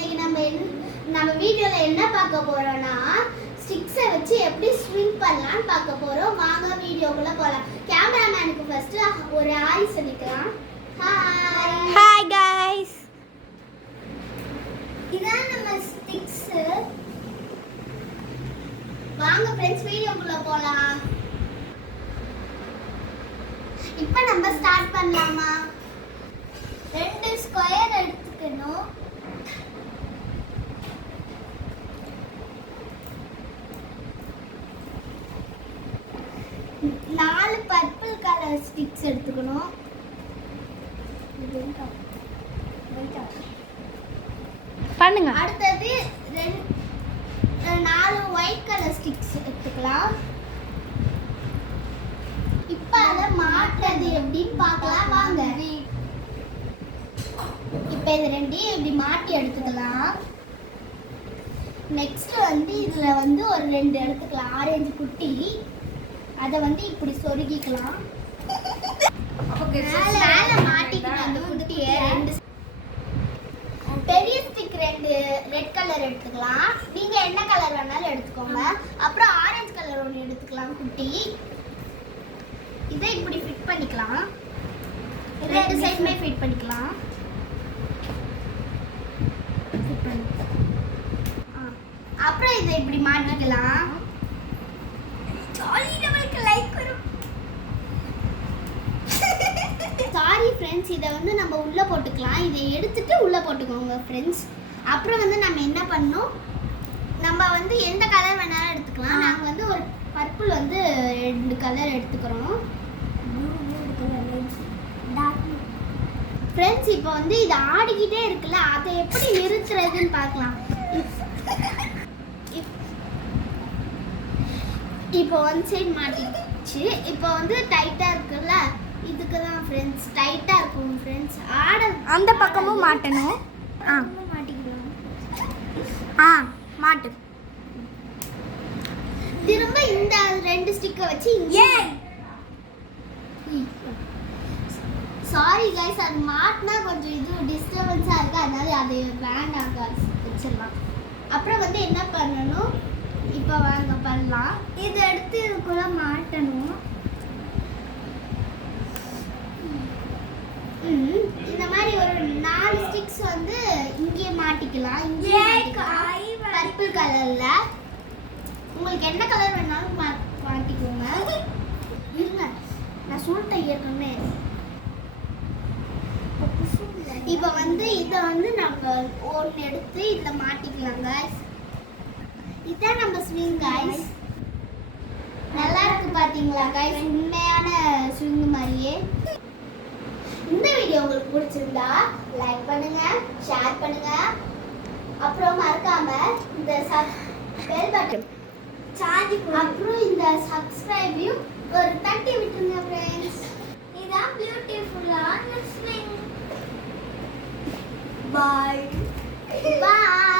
இன்னைக்கு நம்ம வீடியோல என்ன பார்க்க போறோம்னா ஸ்டிக்ஸை வச்சு எப்படி ஸ்விங் பண்ணலாம்னு பார்க்க போறோம். வாங்க வீடியோக்குள்ள போலாம். கேமராமேனுக்கு ஃபர்ஸ்ட் ஒரு ஹாய் சொல்லிக்கலாம். Hi hi guys. இதான் நம்ம ஸ்டிக்ஸ். வாங்க फ्रेंड्स வீடியோக்குள்ள போலாம். இப்போ நம்ம ஸ்டார்ட் பண்ணலாமா? 2 ஸ்கொயர் எடுத்துக்கணும். நாலு பர்பிள் கலர் ஸ்டிக்ஸ் எடுத்துக்கணும். பண்ணுங்க. அடுத்தது 4 ஒயிட் கலர் ஸ்டிக்ஸ் எடுத்துக்கலாம். இப்ப அத மாட்டுறது எப்படின்னு பார்க்கலாம் வாங்க. இப்ப இது ரெண்டையும் இப்படி மாட்டி எடுத்துக்கலாம். நெக்ஸ்ட் இதுல ஒரு 2 எடுத்துக்கலாம். ஆரஞ்சு குட்டி அதை இப்படி சொருகிக்கலாம். மேல மாட்டிக்கலாம் அந்த குட்டியை. 2 பெரிய ஸ்டிக் 2 ரெட் கலர் எடுத்துக்கலாம். நீங்க என்ன கலர் வேணாலும் எடுத்துக்கோங்க. அப்புறம் ஆரஞ்சு கலர் ஒன்று எடுத்துக்கலாம் குட்டி. இதை இப்படி ஃபிட் பண்ணிக்கலாம். 2 சைடுமே ஃபிட் பண்ணிக்கலாம். அப்புறம் இதை இப்படி மாட்டிக்கலாம். சாரி ஃப்ரெண்ட்ஸ், இதை நம்ம உள்ள போட்டுக்கலாம். இதை எடுத்துட்டு உள்ள போட்டுக்கோங்க ஃப்ரெண்ட்ஸ். அப்புறம் நம்ம என்ன பண்ணணும், நம்ம எந்த கலர் வேணாலும் எடுத்துக்கலாம். நாங்கள் ஒரு பர்பிள் 2 கலர் எடுத்துக்கிறோம் ஃப்ரெண்ட்ஸ். இப்போ இது ஆடிக்கிட்டே இருக்குல்ல, அதை எப்படி நிறுத்துறதுன்னு பார்க்கலாம். இப்போ ஒன் சைடு மாட்டிச்சு. இப்போ டைட்டா இருக்குல்ல, இதுக்கு தான் ஃப்ரெண்ட்ஸ் டைட்டா இருக்கும் ஃப்ரெண்ட்ஸ். அந்த பக்கமும் மாட்டணும். மாட்டிக்கலாம். மாட்டு. திரும்ப இந்த 2 ஸ்டிக்கை வச்சு இங்கே. சாரி गाइस, அது மாட்டினா கொஞ்சம் இது டிஸ்டர்பன்ஸா இருக்கு, அதனால அது வேண்டாம் गाइस, வச்சிடலாம். அப்புறம் என்ன பண்ணணும், இப்போ வாங்க பண்ணலாம். இதை எடுத்து இதுக்குள்ள மாட்டணும். இந்த மாதிரி ஒரு 4 ஸ்டிக்ஸ் இங்கே மாட்டிக்கலாம். இங்கே பர்பிள் கலர்ல உங்களுக்கு என்ன கலர் வேணாலும் மாட்டிக்கோங்க. இருங்க, நான் சொல்லிட்டேன் ஏற்கனவே. இப்போ இதை நம்ம ஒன்று எடுத்து இதில் மாட்டிக்கலாம் गाइस. இதான் நம்ம ஸ்விங் गाइस. நல்லா இருக்கு பாத்தீங்களா गाइस, உண்மையான ஸ்விங் மாதிரியே. இந்த வீடியோ உங்களுக்கு பிடிச்சிருந்தா லைக் பண்ணுங்க, ஷேர் பண்ணுங்க, அப்புறம் மறக்காம இந்த பெல் பட்டன் அப்புறம் இந்த சப்ஸ்கிரைபையும் ஒரு தட்டி விட்டுருங்க ஃப்ரெண்ட்ஸ். இதான் பியூட்டிஃபுல்லான ஸ்விங். பாய் பாய்.